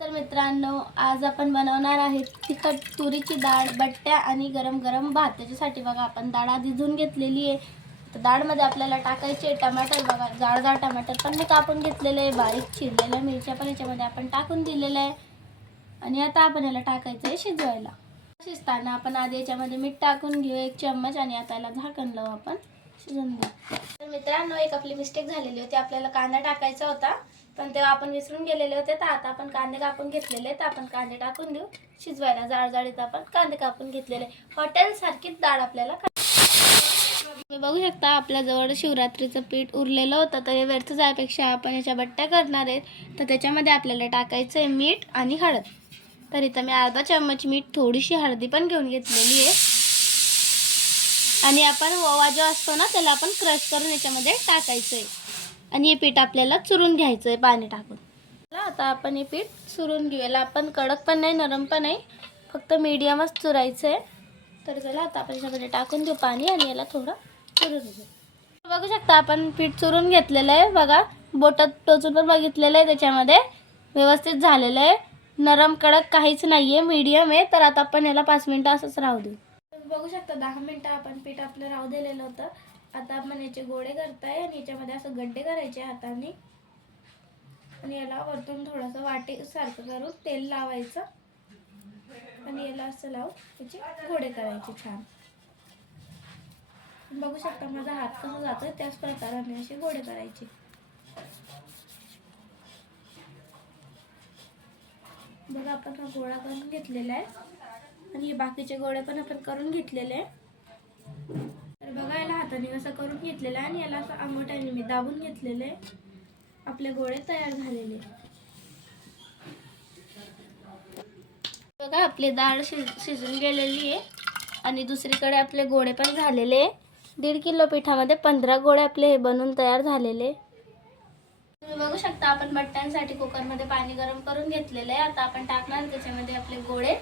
तर मित्रांनो, आज आपण बनवणार आहे तिखट तुरीची डाळ, बट्ट्या आणि गरम गरम भात। त्याच्यासाठी बघा आपण डाळ आधी धुवून घेतलेली आहे। तर डाळमध्ये आपल्याला टाकायचे टमाटर, बघा जाड जाड टमाटर पण मी कापून घेतलेले आहे, बारीक चिरलेल्या मिरच्या पण याच्यामध्ये आपण टाकून दिलेल्या आहे। आणि आता आपण याला टाकायचं आहे शिजवायला। शिजताना आपण आधी याच्यामध्ये मीठ टाकून घेऊ 1 चम्मच आणि आता याला झाकण लावू आपण शिजून घेऊ। तर मित्रांनो, एक आपली मिस्टेक झालेली होती, आपल्याला कांदा टाकायचा होता पण तेव्हा आपण विसरून गेलेले होते। तर आता आपण कांदे कापून घेतलेले, तर आपण कांदे टाकून देऊ शिजवायला। जाडजाडीत आपण कांदे कापून घेतलेले, हॉटेल सारखीच डाळ आपल्याला। तुम्ही बघू शकता आपल्या जवळ शिवरात्रीचं पीठ उरलेलं होतं, तर हे व्यर्थ जाण्यापेक्षा आपण याच्या बट्ट्या करणार आहेत। तर त्याच्यामध्ये आपल्याला टाकायचं आहे मीठ आणि हळद। तर इथं मी अर्धा चम्मच मीठ, थोडीशी हळदी पण घेऊन घेतलेली आहे। आणि आपण ओवा जो असतो ना त्याला आपण क्रश करून याच्यामध्ये टाकायचं आहे आणि हे पीठ आपल्याला चुरून घ्यायचं आहे पाणी टाकून। आता आपण हे पीठ चुरून घेऊया। आपण कडक पण नाही, नरम पण नाही, फक्त मीडियमच चुरायचं आहे। तर चला आता आपण याच्यामध्ये टाकून देऊ पाणी आणि याला थोडं चुरून घेऊ। बघू शकता आपण पीठ चुरून घेतलेलं आहे, बघा बोटात टोचून पण बघितलेलं आहे, त्याच्यामध्ये व्यवस्थित झालेलं आहे। नरम कडक काहीच नाही आहे, मीडियम आहे। तर आता आपण याला 5 मिनिटं असंच राहू देऊ। बघू शकता 10 मिनिटं आपण पीठ आपलं राहू दिलेलं होतं। आता आपण याचे गोळे करताय आणि याच्यामध्ये असं गड्डे करायचे हाताने आणि याला वरतून थोडंसं वाटे सारखं करून तेल लावायचं आणि याला असं लावून याचे गोळे करायचे छान। बघू शकता माझा हात कसा जातोय, त्याच प्रकाराने असे गोळे करायचे। बघा आपण हा गोळा करून घेतलेला आहे आणि बाकीचे गोळे पण आपण करून घेतलेले आहे। तर बघा याला हाताने असं करून घेतलेलं आहे आणि याला असं अंगठ्याने मी दाबून घेतलेलं आहे। आपले गोळे तयार झालेले। बघा आपली डाळ शिजून गेलेली आहे आणि दुसरीकडे आपले गोळे पण झालेले आहे। 1.5 किलो पिठामध्ये 15 गोळे आपले हे बनून तयार झालेले। तुम्ही बघू शकता आपण बट्ट्यांसाठी कुकरमध्ये पाणी गरम करून घेतलेलं आहे। आता आपण टाकणार त्याच्यामध्ये आपले गोळे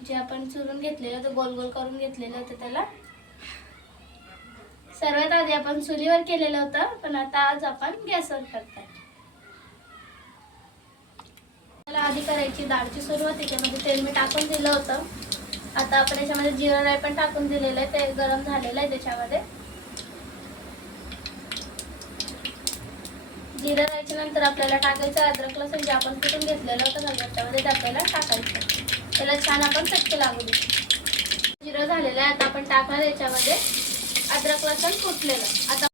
जे आपण चुरून घेतलेले होते, गोल गोल करून घेतलेले होते त्याला। सर्वात आधी आपण चुलीवर केलेलं होतं, पण आता आज आपण गॅसवर करताय। त्याला आधी करायची डाळची सुरुवात, त्याच्यामध्ये तेल मी टाकून दिलं होतं। आता आपण याच्यामध्ये जिरा राई पण टाकून दिलेलं आहे, ते गरम झालेलं आहे। त्याच्यामध्ये जिरा राईच्या नंतर आपल्याला टाकायचं अद्रक लसूण जे आपण कुटून घेतलेलं होतं ना त्याच्यामध्ये, ते आपल्याला टाकायचं। त्याला छान आपण चटके लागू देऊ। जिरं झालेलं आहे, आता आपण टाकणार याच्यामध्ये अद्रक लसूण कुटलेलं। आता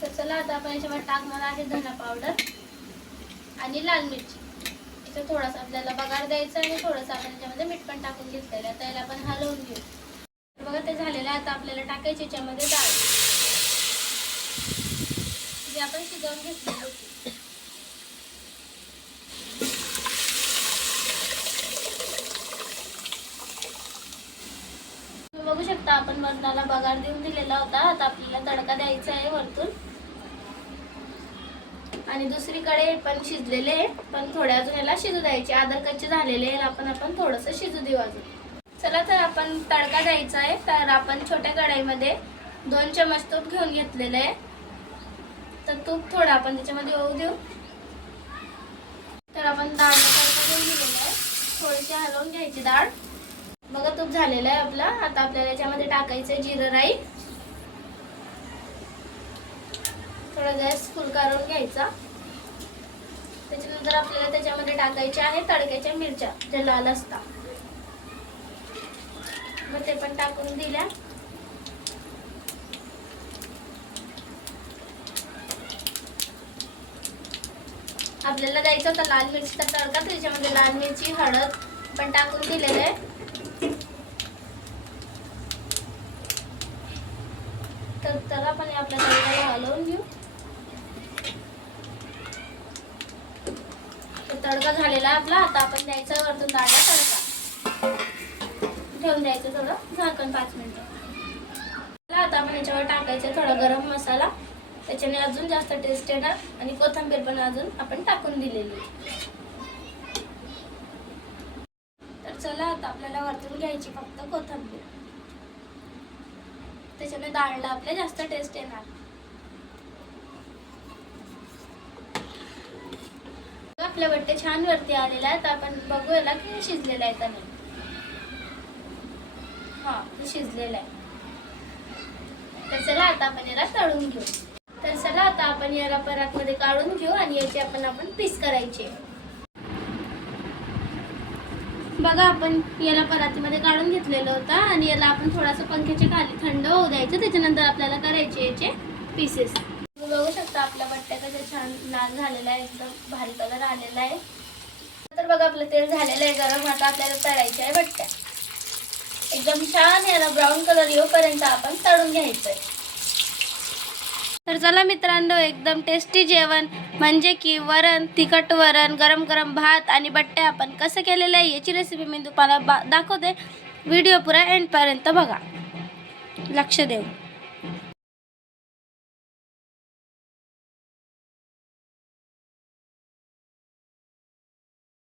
तर चला आता आपण याच्यामध्ये टाकणार आहे धना पावडर आणि लाल मिरची। इथं थोडासा आपल्याला बघार द्यायचा आणि थोडंसं आपण याच्यामध्ये मीठ पण टाकून घेतलेलं आहे। त्याला आपण हलवून घेऊ। बघा ते झालेलं आहे। आता आपल्याला टाकायची याच्यामध्ये डाळ जी आपण शिजवून घेतलेली होती। तुम्ही बघू शकता आपण वरणाला बघार देऊन दिलेला होता। आता आपल्याला तडका द्यायचा आहे वरतून आणि दुसरीकडे पण शिजलेले आहे, पण थोडे अजून याला शिजू द्यायचे। आदर कच्चे झालेले याला आपण थोडंसं शिजू देऊ अजून। चला तर आपण तडका द्यायचा आहे। तर आपण छोट्या कढईमध्ये 2 चम्मच तूप घेऊन घेतलेलं आहे। तर तूप थोडं आपण त्याच्यामध्ये ओवू देऊ। तर आपण डाळ तडका देऊन दिलेला आहे, थोडीशी हलवून घ्यायची डाळ। बघा तूप झालेलं आहे आपला। आता आपल्याला याच्यामध्ये टाकायचं जिरं राई, थोडा गॅस फुल करून घ्यायचा। त्याच्यानंतर आपल्याला त्याच्यामध्ये टाकायचे आहे तडक्याच्या मिरच्या ज्या लाल असतात, मग ते पण टाकून दिल्या। आपल्याला द्यायचा होता लाल मिरचीचा तडका, त्याच्यामध्ये लाल मिरची, हळद पण टाकून दिलेलं आहे। तर आपण आपल्या तडक्याला हलवून घेऊ। तडका झालेला आपला। आता आपण द्यायचा वरतून डाळला तडका, ठेवून द्यायचं थोडं झाकण 5 मिनिटं। आता आपण याच्यावर टाकायचं थोडा गरम मसाला, त्याच्याने अजून जास्त टेस्ट येणार आणि कोथिंबीर पण अजून आपण टाकून दिलेली। तर चला आता आपल्याला वरतून घ्यायची फक्त कोथिंबीर, त्याच्याने डाळला आपल्या जास्त टेस्ट येणार। आपले बट्टे छान वरती आलेले आहेत. आपण बघू याला की शिजलेला आहे का नाही. हा, हे शिजलेलं आहे. तर चला आता आपण याला तळून घेऊ. तर चला आता आपण याला परातमध्ये काढून घेऊ आणि याचे आपण पीस करायचे. बघा आपण याला परातीमध्ये काढून घेतलेलं होतं आणि याला आपण थोडासा पंख्याच्या खाली थंड होऊ द्यायचं. त्याच्यानंतर आपल्याला करायचे याचे पीसेस. तुम्ही बघू शकता आपला बट्टा कसा छान लाल झालेला आहे, एकदम भारी कलर आलेला आहे. तर बघा आपलं तेल झालेलं आहे गरम. आता आपल्याला तळायचे आहे बट्ट्या. एकदम छान याला ब्राऊन कलर येऊपर्यंत आपण तळून घ्यायचंय. तर चला मित्रांनो, एकदम टेस्टी जेवण म्हणजे की वरण, तिखट वरण, गरम गरम भात आणि बट्टे आपण कसं केलेलं आहे याची रेसिपी मी तुम्हाला दाखवते. व्हिडिओ पुरा एंडपर्यंत बघा, लक्ष देऊ.